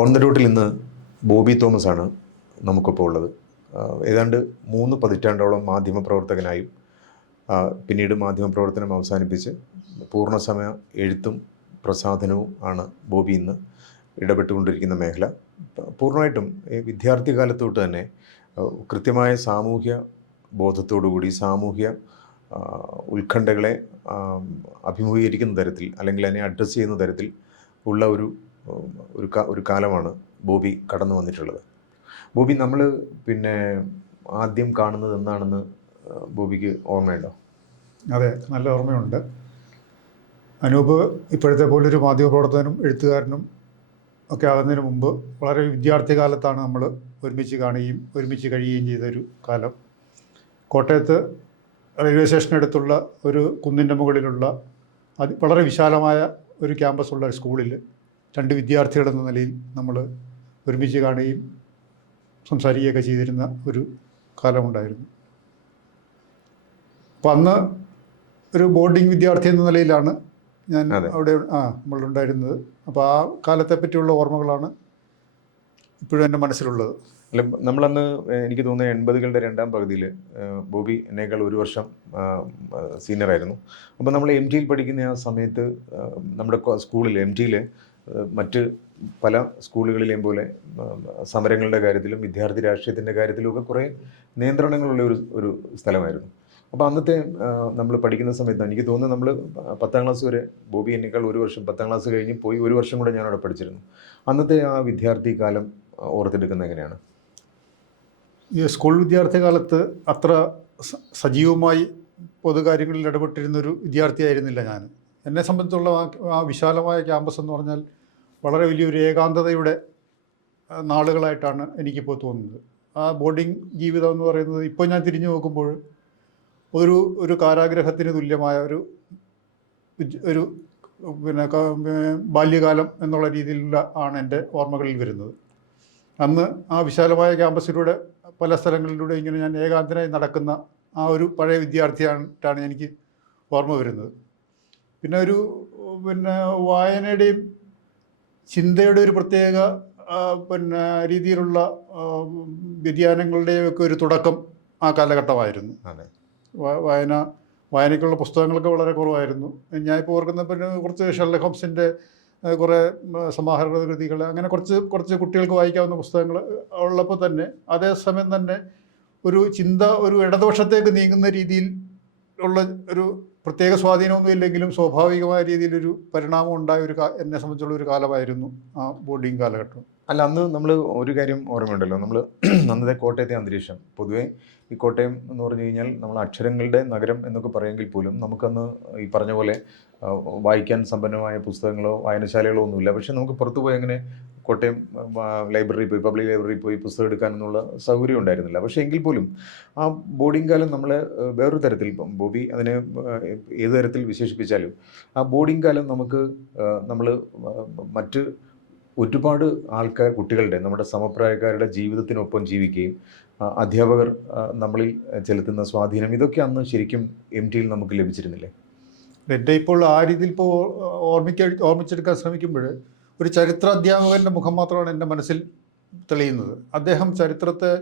On the റൂട്ടിൽ ഇന്ന് Bobby Thomas ആണ് നമുക്കിപ്പോൾ ഉള്ളത്. ഏതാണ്ട് 3 പതിറ്റാണ്ടോളം മാധ്യമപ്രവർത്തകനായും പിന്നീട് മാധ്യമപ്രവർത്തനം അവസാനിപ്പിച്ച് പൂർണ്ണസമയ എഴുത്തും പ്രസാധനവും ആണ് ബോബി ഇന്ന് ഇടപെട്ടുകൊണ്ടിരിക്കുന്ന മേഖല. പൂർണ്ണമായിട്ടും വിദ്യാർത്ഥി കാലത്തോട്ട് തന്നെ കൃത്യമായ സാമൂഹ്യ ബോധത്തോടുകൂടി സാമൂഹ്യ ഉത്കണ്ഠകളെ അഭിമുഖീകരിക്കുന്ന തരത്തിൽ അല്ലെങ്കിൽ അതിനെ അഡ്രസ്സ് ചെയ്യുന്ന തരത്തിൽ ഉള്ള ഒരു കാലമാണ് ബോബി കടന്നു വന്നിട്ടുള്ളത്. ബോബി, നമ്മൾ ആദ്യം കാണുന്നത് എന്താണെന്ന് ബോബിക്ക് ഓർമ്മയുണ്ടോ? അതെ, നല്ല ഓർമ്മയുണ്ട്. അനൂപ് ഇപ്പോഴത്തെ പോലൊരു മാധ്യമപ്രവർത്തകനും എഴുത്തുകാരനും ഒക്കെ ആകുന്നതിന് മുമ്പ് വളരെ വിദ്യാർത്ഥി കാലത്താണ് നമ്മൾ ഒരുമിച്ച് കാണുകയും ഒരുമിച്ച് കഴിയുകയും ചെയ്തൊരു കാലം. കോട്ടയത്ത് റെയിൽവേ സ്റ്റേഷനടുത്തുള്ള ഒരു കുന്നിൻ്റെ മുകളിലുള്ള വളരെ വിശാലമായ ഒരു ക്യാമ്പസുള്ള ഒരു സ്കൂളിൽ 2 വിദ്യാർത്ഥികളെന്ന നിലയിൽ നമ്മൾ ഒരുമിച്ച് കാണുകയും സംസാരിക്കുകയൊക്കെ ചെയ്തിരുന്ന ഒരു കാലമുണ്ടായിരുന്നു. അപ്പം അന്ന് ഒരു ബോർഡിംഗ് വിദ്യാർത്ഥി എന്ന നിലയിലാണ് ഞാൻ അവിടെ നമ്മളുണ്ടായിരുന്നത്. അപ്പോൾ ആ കാലത്തെ പറ്റിയുള്ള ഓർമ്മകളാണ് ഇപ്പോഴും എൻ്റെ മനസ്സിലുള്ളത്. അല്ല, നമ്മളന്ന് എനിക്ക് തോന്നുന്നത് 80കളുടെ രണ്ടാം പകുതിയിൽ ബോബി എന്നേക്കാൾ 1 വർഷം സീനിയറായിരുന്നു. അപ്പോൾ നമ്മൾ MT പഠിക്കുന്ന ആ സമയത്ത് നമ്മുടെ സ്കൂളിൽ MT മറ്റ് പല സ്കൂളുകളിലെയും പോലെ സമരങ്ങളുടെ കാര്യത്തിലും വിദ്യാർത്ഥി രാഷ്ട്രീയത്തിൻ്റെ കാര്യത്തിലും ഒക്കെ കുറേ നിയന്ത്രണങ്ങളുള്ള ഒരു സ്ഥലമായിരുന്നു. അപ്പോൾ അന്നത്തെ നമ്മൾ പഠിക്കുന്ന സമയത്ത് എനിക്ക് തോന്നുന്നു നമ്മൾ 10ാം ക്ലാസ് വരെ, ബോബി എന്നേക്കാൾ 1 വർഷം 10ാം ക്ലാസ് കഴിഞ്ഞ് പോയി 1 വർഷം കൂടെ ഞാനവിടെ പഠിച്ചിരുന്നു. അന്നത്തെ ആ വിദ്യാർത്ഥി കാലം ഓർത്തെടുക്കുന്നത് എങ്ങനെയാണ്? ഈ സ്കൂൾ വിദ്യാർത്ഥി കാലത്ത് അത്ര സജീവമായി പൊതുകാര്യങ്ങളിൽ ഇടപെട്ടിരുന്നൊരു വിദ്യാർത്ഥിയായിരുന്നില്ല ഞാൻ. എന്നെ സംബന്ധിച്ചുള്ള ആ വിശാലമായ ക്യാമ്പസ് എന്ന് പറഞ്ഞാൽ വളരെ വലിയൊരു ഏകാന്തതയുടെ നാളുകളായിട്ടാണ് എനിക്കിപ്പോൾ തോന്നുന്നത്. ആ ബോർഡിംഗ് ജീവിതം എന്ന് പറയുന്നത് ഇപ്പോൾ ഞാൻ തിരിഞ്ഞു നോക്കുമ്പോൾ ഒരു കാരാഗ്രഹത്തിന് തുല്യമായ ഒരു ബാല്യകാലം എന്നുള്ള രീതിയിലുള്ള ആണ് എൻ്റെ ഓർമ്മകളിൽ വരുന്നത്. അന്ന് ആ വിശാലമായ ക്യാമ്പസിലൂടെ പല സ്ഥലങ്ങളിലൂടെ ഇങ്ങനെ ഞാൻ ഏകാന്തനായി നടക്കുന്ന ആ ഒരു പഴയ വിദ്യാർത്ഥിയായിട്ടാണ് എനിക്ക് ഓർമ്മ വരുന്നത്. പിന്നെ വായനയുടെയും ചിന്തയുടെ ഒരു പ്രത്യേക രീതിയിലുള്ള വ്യതിയാനങ്ങളുടെയും ഒക്കെ ഒരു തുടക്കം ആ കാലഘട്ടമായിരുന്നു. വായനയ്ക്കുള്ള പുസ്തകങ്ങളൊക്കെ വളരെ കുറവായിരുന്നു. ഞാനിപ്പോൾ ഓർക്കുന്ന കുറച്ച് ഷെർലക് ഹോംസിൻ്റെ കുറേ സമാഹരണ കൃതികൾ, അങ്ങനെ കുറച്ച് കുട്ടികൾക്ക് വായിക്കാവുന്ന പുസ്തകങ്ങൾ ഉള്ളപ്പോൾ തന്നെ അതേസമയം തന്നെ ഒരു ചിന്ത ഒരു ഇടതുപക്ഷത്തേക്ക് നീങ്ങുന്ന രീതിയിൽ ഉള്ള ഒരു പ്രത്യേക സ്വാധീനമൊന്നും ഇല്ലെങ്കിലും സ്വാഭാവികമായ രീതിയിലൊരു പരിണാമം ഉണ്ടായ എന്നെ സംബന്ധിച്ചുള്ള ഒരു കാലമായിരുന്നു ആ ബോർഡിംഗ് കാലഘട്ടം. അല്ല, അന്ന് നമ്മൾ ഒരു കാര്യം ഓർമ്മയുണ്ടല്ലോ, നമ്മൾ അന്നത്തെ കോട്ടയത്തെ അന്തരീക്ഷം, പൊതുവേ ഈ കോട്ടയം എന്ന് പറഞ്ഞു കഴിഞ്ഞാൽ നമ്മൾ അക്ഷരങ്ങളുടെ നഗരം എന്നൊക്കെ പറയുമെങ്കിൽ പോലും നമുക്കന്ന് ഈ പറഞ്ഞ പോലെ വായിക്കാൻ സമ്പന്നമായ പുസ്തകങ്ങളോ വായനശാലകളോ ഒന്നുമില്ല. പക്ഷെ നമുക്ക് പുറത്തു പോയി അങ്ങനെ കോട്ടയം ലൈബ്രറി പോയി, പബ്ലിക് ലൈബ്രറി പോയി പുസ്തകം എടുക്കാനൊന്നുള്ള സൗകര്യം ഉണ്ടായിരുന്നില്ല. പക്ഷേ എങ്കിൽ പോലും ആ ബോർഡിംഗ് കാലം നമ്മളെ വേറൊരു തരത്തിൽ, ഇപ്പം ബോബി അതിനെ ഏത് തരത്തിൽ വിശേഷിപ്പിച്ചാലും ആ ബോർഡിംഗ് കാലം നമ്മൾ മറ്റ് ഒരുപാട് കുട്ടികളുടെ, നമ്മുടെ സമപ്രായക്കാരുടെ ജീവിതത്തിനൊപ്പം ജീവിക്കുകയും അധ്യാപകർ നമ്മളിൽ ചെലുത്തുന്ന സ്വാധീനം, ഇതൊക്കെ അന്ന് ശരിക്കും MT നമുക്ക് ലഭിച്ചിരുന്നില്ലേ? എൻ്റെ ഇപ്പോൾ ആ രീതിയിൽ ഇപ്പോൾ ഓർമ്മിച്ചെടുക്കാൻ ശ്രമിക്കുമ്പോൾ ഒരു ചരിത്ര അധ്യാപകൻ്റെ മുഖം മാത്രമാണ് എൻ്റെ മനസ്സിൽ തെളിയുന്നത്. അദ്ദേഹം ചരിത്രത്തെ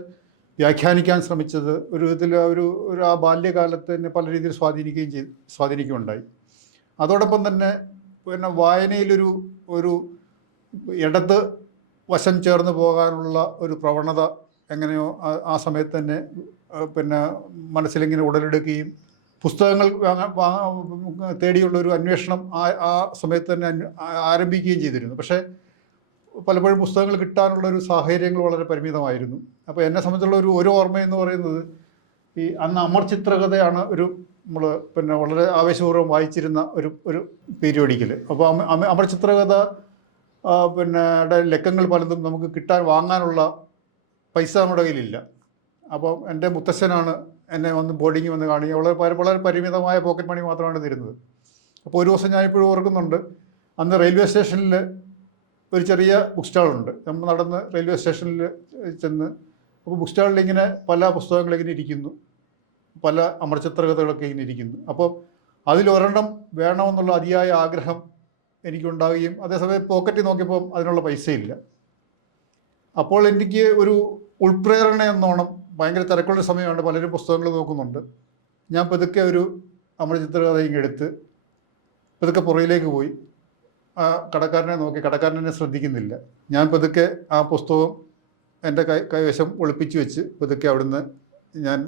വ്യാഖ്യാനിക്കാൻ ശ്രമിച്ചത് ഒരു വിധത്തിൽ ആ ബാല്യകാലത്ത് തന്നെ പല രീതിയിൽ സ്വാധീനിക്കുകയുണ്ടായി. അതോടൊപ്പം തന്നെ വായനയിലൊരു ഇടത് വശം ചേർന്ന് പോകാനുള്ള ഒരു പ്രവണത എങ്ങനെയോ ആ സമയത്ത് തന്നെ മനസ്സിലിങ്ങനെ ഉടലെടുക്കുകയും പുസ്തകങ്ങൾ തേടിയുള്ളൊരു അന്വേഷണം ആ സമയത്ത് തന്നെ ആരംഭിക്കുകയും ചെയ്തിരുന്നു. പക്ഷേ പലപ്പോഴും പുസ്തകങ്ങൾ കിട്ടാനുള്ളൊരു സാഹചര്യങ്ങൾ വളരെ പരിമിതമായിരുന്നു. അപ്പോൾ എന്നെ സംബന്ധിച്ചുള്ള ഒരു ഓർമ്മയെന്ന് പറയുന്നത് ഈ അന്ന് അമർ ചിത്രകഥയാണ് നമ്മൾ വളരെ ആവേശപൂർവ്വം വായിച്ചിരുന്ന ഒരു പീരിയോഡിക്കൽ. അപ്പോൾ അമർ ചിത്രകഥ ലക്കങ്ങൾ പലതും നമുക്ക് വാങ്ങാനുള്ള പൈസ നമ്മുടെ കയ്യിലില്ല. അപ്പം എൻ്റെ മുത്തശ്ശനാണ് എന്നെ ബോർഡിങ്ങിൽ വന്ന് കാണുക. വളരെ പരിമിതമായ പോക്കറ്റ് മണി മാത്രമാണ് തരുന്നത്. അപ്പോൾ ഒരു ദിവസം ഞാനിപ്പോഴും ഓർക്കുന്നുണ്ട്, അന്ന് റെയിൽവേ സ്റ്റേഷനിൽ ഒരു ചെറിയ ബുക്ക് സ്റ്റാളുണ്ട്. നമ്മൾ നടന്ന് റെയിൽവേ സ്റ്റേഷനിൽ ചെന്ന് അപ്പോൾ ബുക്ക് സ്റ്റാളിൽ ഇങ്ങനെ പല പുസ്തകങ്ങളിങ്ങനെ ഇരിക്കുന്നു, പല അമർചിത്രകഥകളൊക്കെ ഇങ്ങനെ ഇരിക്കുന്നു. അപ്പോൾ അതിലൊരെണ്ണം വേണമെന്നുള്ള അതിയായ ആഗ്രഹം എനിക്കുണ്ടാവുകയും അതേസമയം പോക്കറ്റിൽ നോക്കിയപ്പോൾ അതിനുള്ള പൈസയില്ല. അപ്പോൾ എനിക്ക് ഒരു ഉൾപ്രേരണ എന്നോണം ഭയങ്കര തിരക്കുള്ള സമയമാണ്, പലരും പുസ്തകങ്ങൾ നോക്കുന്നുണ്ട്. ഞാൻ പതുക്കെ ഒരു അമര ചിത്രകഥ ഇങ്ങെടുത്ത് പതുക്കെ പുറയിലേക്ക് പോയി ആ കടക്കാരനെ നോക്കി. കടക്കാരൻ എന്നെ ശ്രദ്ധിക്കുന്നില്ല. ഞാൻ പതുക്കെ ആ പുസ്തകം എൻ്റെ കൈവശം ഒളിപ്പിച്ച് വെച്ച് പതുക്കെ അവിടുന്ന് ഞാൻ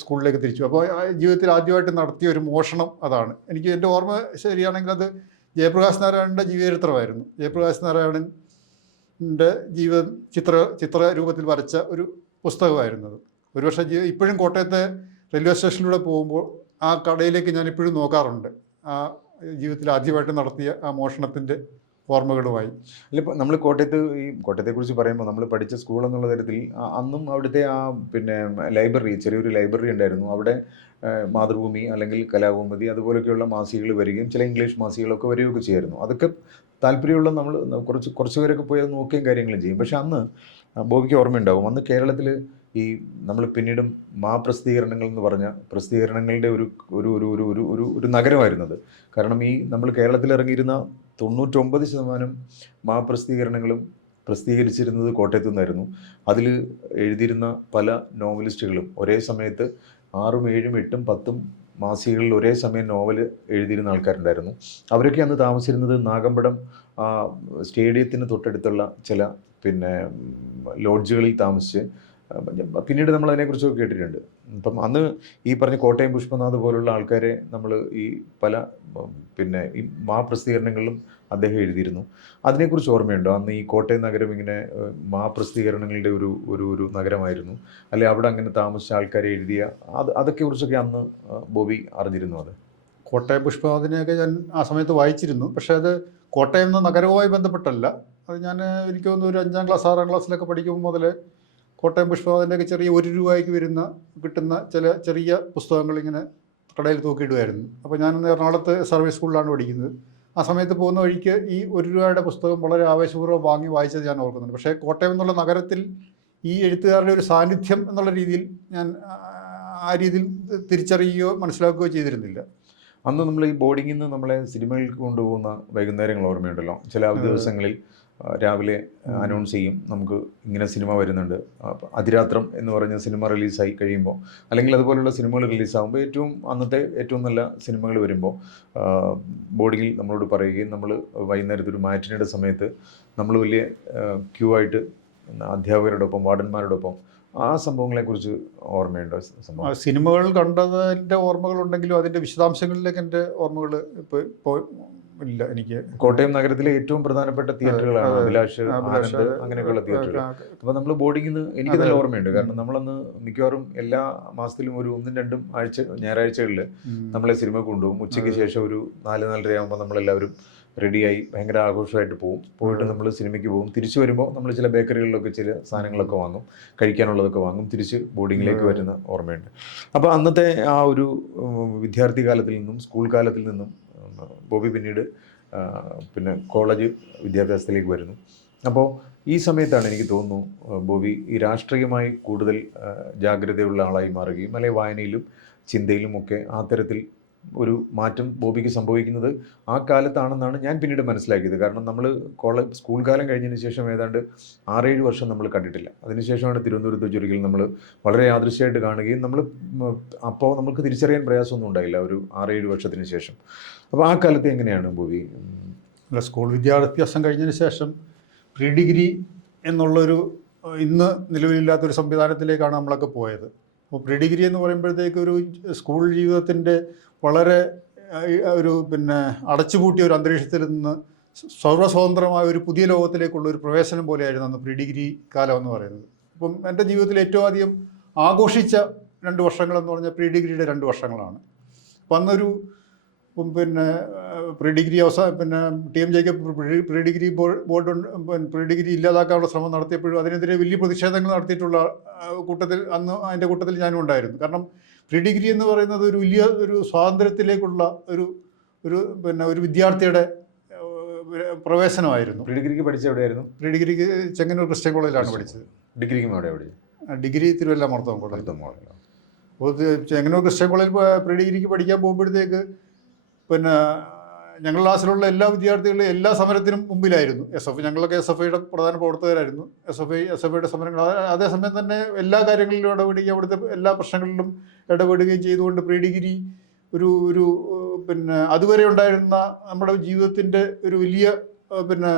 സ്കൂളിലേക്ക് തിരിച്ചു. അപ്പോൾ ജീവിതത്തിൽ ആദ്യമായിട്ട് നടത്തിയ ഒരു മോഷണം അതാണ്. എനിക്ക് എൻ്റെ ഓർമ്മ ശരിയാണെങ്കിൽ അത് ജയപ്രകാശ് നാരായണൻ്റെ ജീവചരിത്രമായിരുന്നു. ജയപ്രകാശ് നാരായണൻ്റെ ചിത്ര രൂപത്തിൽ വരച്ച ഒരു പുസ്തകമായിരുന്നത്. ഒരുപക്ഷെ ഇപ്പോഴും കോട്ടയത്തെ റെയിൽവേ സ്റ്റേഷനിലൂടെ പോകുമ്പോൾ ആ കടയിലേക്ക് ഞാൻ ഇപ്പോഴും നോക്കാറുണ്ട്, ആ ജീവിതത്തിൽ ആദ്യമായിട്ട് നടത്തിയ ആ മോഷണത്തിൻ്റെ ഓർമ്മകളുമായി. അല്ല, ഇപ്പോൾ നമ്മൾ കോട്ടയത്തെക്കുറിച്ച് പറയുമ്പോൾ നമ്മൾ പഠിച്ച സ്കൂൾ എന്നുള്ള തരത്തിൽ അന്നും അവിടുത്തെ ആ പിന്നെ ലൈബ്രറി, ചെറിയൊരു ലൈബ്രറി ഉണ്ടായിരുന്നു. അവിടെ മാതൃഭൂമി അല്ലെങ്കിൽ കലാകൗമുദി അതുപോലെയൊക്കെയുള്ള മാസികകൾ വരികയും ചില ഇംഗ്ലീഷ് മാസികകളൊക്കെ വരികയൊക്കെ ചെയ്യായിരുന്നു. അതൊക്കെ താല്പര്യമുള്ള നമ്മൾ കുറച്ച് പേരൊക്കെ പോയി അത് നോക്കുകയും കാര്യങ്ങളും ചെയ്യും. പക്ഷെ അന്ന് ബോബിക്ക് ഓർമ്മയുണ്ടാവും, അന്ന് കേരളത്തിൽ ഈ നമ്മൾ പിന്നീടും പ്രസിദ്ധീകരണങ്ങൾ എന്ന് പറഞ്ഞ പ്രസിദ്ധീകരണങ്ങളുടെ ഒരു ഒരു ഒരു ഒരു ഒരു ഒരു ഒരു നഗരമായിരുന്നത്. കാരണം ഈ നമ്മൾ കേരളത്തിൽ ഇറങ്ങിയിരുന്ന 99% പ്രസിദ്ധീകരണങ്ങളും പ്രസിദ്ധീകരിച്ചിരുന്നത് കോട്ടയത്തു നിന്നായിരുന്നു. അതിൽ എഴുതിയിരുന്ന പല നോവലിസ്റ്റുകളും ഒരേ സമയത്ത് 6, 7, 8, 10 മാസികകളിൽ ഒരേ സമയം നോവൽ എഴുതിയിരുന്ന ആൾക്കാരുണ്ടായിരുന്നു. അവരൊക്കെ അന്ന് താമസിച്ചിരുന്നത് നാഗമ്പടം സ്റ്റേഡിയത്തിന് തൊട്ടടുത്തുള്ള ചില പിന്നെ ലോഡ്ജുകളിൽ താമസിച്ച് പിന്നീട് നമ്മൾ അതിനെക്കുറിച്ചൊക്കെ കേട്ടിട്ടുണ്ട്. അപ്പം അന്ന് ഈ പറഞ്ഞ കോട്ടയം പുഷ്പനാഥ് പോലുള്ള ആൾക്കാരെ നമ്മൾ ഈ പല പിന്നെ ഈ പ്രസിദ്ധീകരണങ്ങളിലും അദ്ദേഹം എഴുതിയിരുന്നു. അതിനെക്കുറിച്ച് ഓർമ്മയുണ്ടോ? അന്ന് ഈ കോട്ടയം നഗരം ഇങ്ങനെ പ്രസിദ്ധീകരണങ്ങളുടെ ഒരു ഒരു ഒരു നഗരമായിരുന്നു, അല്ലെ അവിടെ അങ്ങനെ താമസിച്ച ആൾക്കാരെ എഴുതിയ അതൊക്കെ കുറിച്ചൊക്കെ അന്ന് ബോബി അറിഞ്ഞിരുന്നു? അത് കോട്ടയം പുഷ്പനാഥിനെയൊക്കെ ഞാൻ ആ സമയത്ത് വായിച്ചിരുന്നു. പക്ഷേ അത് കോട്ടയം എന്ന നഗരവുമായി ബന്ധപ്പെട്ടല്ല. അത് ഞാൻ എനിക്ക് തോന്നുന്നു ഒരു 5ാം ക്ലാസ് 6ാം ക്ലാസ്സിലൊക്കെ പഠിക്കുമ്പോൾ മുതൽ കോട്ടയം പുഷ്പനാഥിൻ്റെയൊക്കെ ചെറിയ 1 രൂപയ്ക്ക് കിട്ടുന്ന ചെറിയ പുസ്തകങ്ങൾ ഇങ്ങനെ കടയിൽ തൂക്കിയിടുമായിരുന്നു. അപ്പോൾ ഞാനന്ന് എറണാകുളത്ത് സർവീസ് സ്കൂളിലാണ് പഠിക്കുന്നത്. ആ സമയത്ത് പോകുന്ന വഴിക്ക് ഈ 1 രൂപയുടെ പുസ്തകം വളരെ ആവേശപൂർവ്വം വാങ്ങി വായിച്ചത് ഞാൻ ഓർക്കുന്നുണ്ട്. പക്ഷേ കോട്ടയം എന്നുള്ള നഗരത്തിൽ ഈ എഴുത്തുകാരുടെ ഒരു സാന്നിധ്യം എന്നുള്ള രീതിയിൽ ഞാൻ ആ രീതിയിൽ തിരിച്ചറിയുകയോ മനസ്സിലാക്കുകയോ ചെയ്തിരുന്നില്ല. അന്ന് നമ്മൾ ഈ ബോർഡിങ്ങിൽ നിന്ന് നമ്മളെ സിനിമകൾക്ക് കൊണ്ടുപോകുന്ന വൈകുന്നേരങ്ങൾ ഓർമ്മയുണ്ടല്ലോ. ചില ദിവസങ്ങളിൽ രാവിലെ അനൗൺസ് ചെയ്യും, നമുക്ക് ഇങ്ങനെ സിനിമ വരുന്നുണ്ട്. അതിരാത്രം എന്ന് പറഞ്ഞ സിനിമ റിലീസായി കഴിയുമ്പോൾ, അല്ലെങ്കിൽ അതുപോലുള്ള സിനിമകൾ റിലീസാകുമ്പോൾ അന്നത്തെ ഏറ്റവും നല്ല സിനിമകൾ വരുമ്പോൾ ബോർഡിങ്ങിൽ നമ്മളോട് പറയുകയും നമ്മൾ വൈകുന്നേരത്തെ ഒരു മാറ്റിനിയുടെ സമയത്ത് നമ്മൾ വലിയ ക്യൂ ആയിട്ട് അധ്യാപകരോടൊപ്പം വാർഡന്മാരോടൊപ്പം ആ സംഭവങ്ങളെക്കുറിച്ച് ഓർമ്മയുണ്ടോ? സിനിമകൾ കണ്ടതിൻ്റെ ഓർമ്മകളുണ്ടെങ്കിലും അതിൻ്റെ വിശദാംശങ്ങളിലേക്ക് എൻ്റെ ഓർമ്മകൾ ഇപ്പോൾ ഇല്ല. എനിക്ക് കോട്ടയം നഗരത്തിലെ ഏറ്റവും പ്രധാനപ്പെട്ട തിയേറ്ററുകളാണ് അഭിലാഷ്, ആനന്ദ്, അങ്ങനെയൊക്കെയുള്ള തിയേറ്ററുകൾ. അപ്പോൾ നമ്മൾ ബോർഡിങ്ങിൽ നിന്ന് എനിക്ക് നല്ല ഓർമ്മയുണ്ട്. കാരണം നമ്മളന്ന് മിക്കവാറും എല്ലാ മാസത്തിലും ഒരു 1-2 ഞായറാഴ്ചകളിൽ നമ്മളെ സിനിമ കൊണ്ടുപോകും. ഉച്ചയ്ക്ക് ശേഷം ഒരു 4-4:30 ആകുമ്പോൾ നമ്മളെല്ലാവരും റെഡിയായി ഭയങ്കര ആഘോഷമായിട്ട് പോയിട്ട് നമ്മൾ സിനിമയ്ക്ക് പോകും. തിരിച്ചു വരുമ്പോൾ നമ്മൾ ചില ബേക്കറികളിലൊക്കെ ചില സാധനങ്ങളൊക്കെ വാങ്ങും, കഴിക്കാനുള്ളതൊക്കെ വാങ്ങും, തിരിച്ച് ബോർഡിങ്ങിലേക്ക് വരുന്ന ഓർമ്മയുണ്ട്. അപ്പോൾ അന്നത്തെ ആ ഒരു വിദ്യാർത്ഥി കാലത്തിൽ നിന്നും സ്കൂൾ കാലത്തിൽ നിന്നും ബോബി പിന്നീട് പിന്നെ കോളേജ് വിദ്യാഭ്യാസത്തിലേക്ക് വരുന്നു. അപ്പോൾ ഈ സമയത്താണ് എനിക്ക് തോന്നുന്നു ബോബി ഈ രാഷ്ട്രീയമായി കൂടുതൽ ജാഗ്രതയുള്ള ആളായി മാറുകയും അല്ലെങ്കിൽ വായനയിലും ചിന്തയിലും ഒക്കെ ആ തരത്തിൽ ഒരു മാറ്റം ബോബിക്ക് സംഭവിക്കുന്നത് ആ കാലത്താണെന്നാണ് ഞാൻ പിന്നീട് മനസ്സിലാക്കിയത്. കാരണം നമ്മൾ സ്കൂൾ കാലം കഴിഞ്ഞതിന് ശേഷം ഏതാണ്ട് 6-7 വർഷം നമ്മൾ കണ്ടിട്ടില്ല. അതിനുശേഷമാണ് തിരുവനന്തപുരത്ത് ചുരുക്കിൽ നമ്മൾ വളരെ യാദൃശ്യമായിട്ട് കാണുകയും അപ്പോൾ നമുക്ക് തിരിച്ചറിയാൻ പ്രയാസമൊന്നും ഉണ്ടായില്ല ഒരു 6-7 വർഷത്തിന് ശേഷം. അപ്പോൾ ആ കാലത്ത് എങ്ങനെയാണ് ബോബി? സ്കൂൾ വിദ്യാഭ്യാസം കഴിഞ്ഞതിന് ശേഷം പ്രീ ഡിഗ്രി എന്നുള്ളൊരു ഇന്ന് നിലവിലില്ലാത്തൊരു സംവിധാനത്തിലേക്കാണ് നമ്മളൊക്കെ പോയത്. അപ്പോൾ പ്രീ ഡിഗ്രി എന്ന് പറയുമ്പോഴത്തേക്ക് ഒരു സ്കൂൾ ജീവിതത്തിൻ്റെ വളരെ ഒരു അടച്ചുപൂട്ടിയ ഒരു അന്തരീക്ഷത്തിൽ നിന്ന് സർവ്വസ്വതന്ത്രമായ ഒരു പുതിയ ലോകത്തിലേക്കുള്ള ഒരു പ്രവേശനം പോലെയായിരുന്നു അന്ന് പ്രീ ഡിഗ്രി കാലം എന്ന് പറയുന്നത്. അപ്പം എൻ്റെ ജീവിതത്തിൽ ഏറ്റവും അധികം ആഘോഷിച്ച 2 വർഷങ്ങളെന്ന് പറഞ്ഞാൽ പ്രീ ഡിഗ്രിയുടെ 2 വർഷങ്ങളാണ്. അപ്പം അന്നൊരു പ്രീ ഡിഗ്രി TMJക്ക് pre degree board pre degree ഇല്ലാതാക്കാനുള്ള ശ്രമം നടത്തിയപ്പോഴും അതിനെതിരെ വലിയ പ്രതിഷേധങ്ങൾ നടത്തിയിട്ടുള്ള അതിൻ്റെ കൂട്ടത്തിൽ ഞാനും ഉണ്ടായിരുന്നു. കാരണം പ്രീ ഡിഗ്രി എന്ന് പറയുന്നത് ഒരു വലിയ ഒരു സ്വാതന്ത്ര്യത്തിലേക്കുള്ള ഒരു വിദ്യാർത്ഥിയുടെ പ്രവേശനമായിരുന്നു. പ്രീ ഡിഗ്രിക്ക് പഠിച്ച എവിടെയായിരുന്നു? പ്രീ ഡിഗ്രിക്ക് ചെങ്ങന്നൂർ ക്രിസ്ത്യൻ കോളേജിലാണ് പഠിച്ചത്. ഡിഗ്രിക്കും അവിടെ ഡിഗ്രി തിരുവല്ല മർത്തോം കോളേജ്. അപ്പോൾ ചെങ്ങന്നൂർ ക്രിസ്ത്യൻ കോളേജിൽ പ്രീ ഡിഗ്രിക്ക് പഠിക്കാൻ പോകുമ്പോഴത്തേക്ക് ഞങ്ങളുടെ ക്ലാസ്സിലുള്ള എല്ലാ വിദ്യാർത്ഥികളും എല്ലാ സമരത്തിനും മുമ്പിലായിരുന്നു. ഞങ്ങളൊക്കെ SFIയുടെ പ്രധാന പ്രവർത്തകരായിരുന്നു. SFIയുടെ സമരങ്ങൾ അതേസമയം തന്നെ എല്ലാ കാര്യങ്ങളിലും ഇടപെടുകയും അവിടുത്തെ എല്ലാ പ്രശ്നങ്ങളിലും ഇടപെടുകയും ചെയ്തുകൊണ്ട് പ്രീ ഡിഗ്രി ഒരു ഒരു പിന്നെ അതുവരെ ഉണ്ടായിരുന്ന നമ്മുടെ ജീവിതത്തിൻ്റെ ഒരു വലിയ പിന്നെ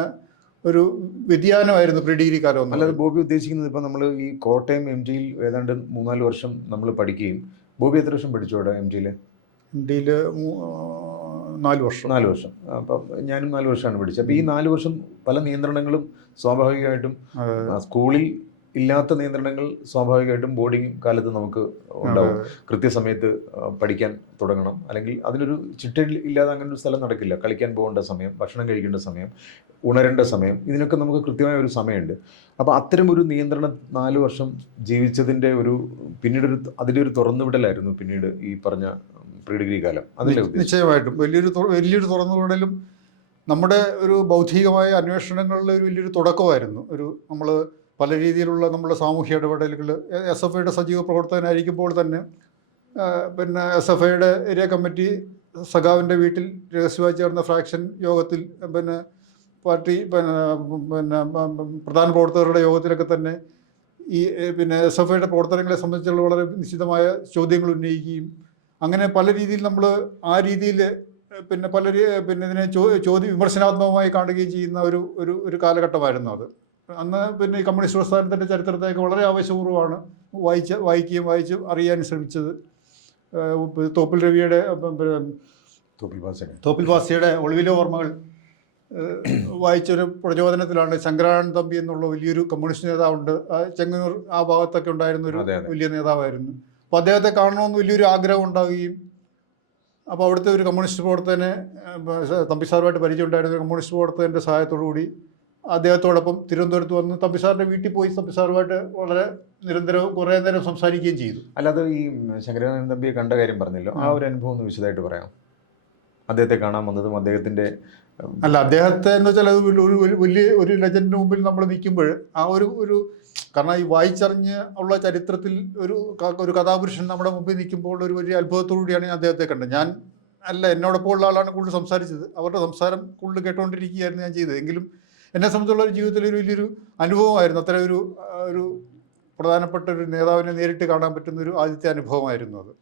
ഒരു വ്യതിയാനമായിരുന്നു പ്രീ ഡിഗ്രി കാലം. അല്ലാതെ ബോബി ഉദ്ദേശിക്കുന്നത് ഇപ്പോൾ നമ്മൾ ഈ കോട്ടയം MGയിൽ ഏതാണ്ട് 3-4 വർഷം നമ്മൾ പഠിക്കുകയും, ബോബി എത്ര വർഷം പഠിച്ചു അവിടെ MGയിൽ? MGയിൽ 4 വർഷം. 4 വർഷം. അപ്പം ഞാനും 4 വർഷമാണ് പഠിച്ചത്. അപ്പോൾ ഈ 4 വർഷം പല നിയന്ത്രണങ്ങളും സ്വാഭാവികമായിട്ടും സ്കൂളിൽ ഇല്ലാത്ത നിയന്ത്രണങ്ങൾ സ്വാഭാവികമായിട്ടും ബോർഡിംഗ് കാലത്ത് നമുക്ക് ഉണ്ടാവും. കൃത്യസമയത്ത് പഠിക്കാൻ തുടങ്ങണം, അല്ലെങ്കിൽ അതിനൊരു ചിട്ടയിൽ ഇല്ലാതെ അങ്ങനെ ഒരു സ്ഥലം നടക്കില്ല. കളിക്കാൻ പോകേണ്ട സമയം, ഭക്ഷണം കഴിക്കേണ്ട സമയം, ഉണരേണ്ട സമയം, ഇതിനൊക്കെ നമുക്ക് കൃത്യമായ ഒരു സമയമുണ്ട്. അപ്പോൾ അത്തരം ഒരു നിയന്ത്രണം 4 വർഷം ജീവിച്ചതിൻ്റെ ഒരു പിന്നീടൊരു അതിൻ്റെ ഒരു തുറന്നുവിടലായിരുന്നു പിന്നീട് ഈ പറഞ്ഞ പ്രീ ഡിഗ്രി കാലം. അതിലെ നിശ്ചയമായിട്ടും വലിയൊരു തുറന്നുവിടലും നമ്മുടെ ഒരു ബൗദ്ധികമായ അന്വേഷണങ്ങളുടെ ഒരു വലിയൊരു തുടക്കമായിരുന്നു. നമ്മൾ പല രീതിയിലുള്ള നമ്മുടെ സാമൂഹ്യ ഇടപെടലുകൾ SFIയുടെ സജീവ പ്രവർത്തകനായിരിക്കുമ്പോൾ തന്നെ പിന്നെ SFIയുടെ ഏരിയ കമ്മിറ്റി സഖാവിൻ്റെ വീട്ടിൽ രഹസ്യമായി ചേർന്ന ഫ്രാക്ഷൻ യോഗത്തിൽ പിന്നെ പാർട്ടി പിന്നെ പ്രധാന പ്രവർത്തകരുടെ യോഗത്തിലൊക്കെ തന്നെ ഈ പിന്നെ SFIയുടെ പ്രവർത്തനങ്ങളെ സംബന്ധിച്ചുള്ള വളരെ നിശ്ചിതമായ ചോദ്യങ്ങൾ ഉന്നയിക്കുകയും അങ്ങനെ പല രീതിയിൽ നമ്മൾ ആ രീതിയിൽ പിന്നെ ഇതിനെ വിമർശനാത്മകമായി കാണുകയും ചെയ്യുന്ന ഒരു കാലഘട്ടമായിരുന്നു അത്. അന്ന് പിന്നെ ഈ കമ്മ്യൂണിസ്റ്റ് പ്രസ്ഥാനത്തിൻ്റെ ചരിത്രത്തെയൊക്കെ വളരെ ആവേശപൂർവ്വമാണ് വായിച്ച് അറിയാൻ ശ്രമിച്ചത്. തോപ്പിൽ രവിയുടെ തോപ്പിൽ ഭാസിയുടെ ഒളിവിലെ ഓർമ്മകൾ വായിച്ചൊരു പ്രചോദനത്തിലാണ്. ശങ്കരാനന്ദ തമ്പി എന്നുള്ള വലിയൊരു കമ്മ്യൂണിസ്റ്റ് നേതാവുണ്ട്, ചെങ്ങന്നൂർ ആ ഭാഗത്തൊക്കെ ഉണ്ടായിരുന്ന ഒരു വലിയ നേതാവായിരുന്നു. അപ്പോൾ അദ്ദേഹത്തെ കാണണമെന്ന് വലിയൊരു ആഗ്രഹം ഉണ്ടാവുകയും, അപ്പോൾ അവിടുത്തെ ഒരു കമ്മ്യൂണിസ്റ്റ് പ്രവർത്തകനെ തമ്പി സാറുമായിട്ട് പരിചയമുണ്ടായിരുന്ന കമ്മ്യൂണിസ്റ്റ് പ്രവർത്തകൻ്റെ സഹായത്തോടു കൂടി അദ്ദേഹത്തോടൊപ്പം തിരുവനന്തപുരത്ത് വന്ന് തമ്പി സാറിൻ്റെ വീട്ടിൽ പോയി തമ്പി സാറുമായിട്ട് വളരെ നിരന്തരവും കുറേ നേരം സംസാരിക്കുകയും ചെയ്തു. അല്ലാതെ ഈ ശങ്കരാനന്ദ തമ്പിയെ കണ്ട കാര്യം പറഞ്ഞല്ലോ, ആ ഒരു അനുഭവം ഒന്ന് വിശദമായിട്ട് പറയാം. അദ്ദേഹത്തെ കാണാൻ വന്നതും അദ്ദേഹത്തിൻ്റെ അദ്ദേഹത്തെ എന്ന് വെച്ചാൽ അത് ഒരു ലെജൻഡിന് മുമ്പിൽ നമ്മൾ നിൽക്കുമ്പോൾ ആ ഒരു കാരണം ഈ വായിച്ചറിഞ്ഞ് ഉള്ള ചരിത്രത്തിൽ ഒരു കഥാപുരുഷൻ നമ്മുടെ മുമ്പിൽ നിൽക്കുമ്പോൾ ഒരു വലിയ അത്ഭുതത്തോടുകൂടിയാണ് ഞാൻ അദ്ദേഹത്തെ കണ്ടത്. എന്നോടൊപ്പം ഉള്ള ആളാണ് കൂടുതൽ സംസാരിച്ചത്. അവരുടെ സംസാരം കൂടുതൽ കേട്ടുകൊണ്ടിരിക്കുകയായിരുന്നു ഞാൻ ചെയ്തത്. എങ്കിലും എന്നെ സംബന്ധിച്ചുള്ള ഒരു ജീവിതത്തിൽ വലിയൊരു അനുഭവമായിരുന്നു. അത്ര ഒരു പ്രധാനപ്പെട്ട ഒരു നേതാവിനെ നേരിട്ട് കാണാൻ പറ്റുന്ന ഒരു ആദ്യത്തെ അനുഭവമായിരുന്നു അത്.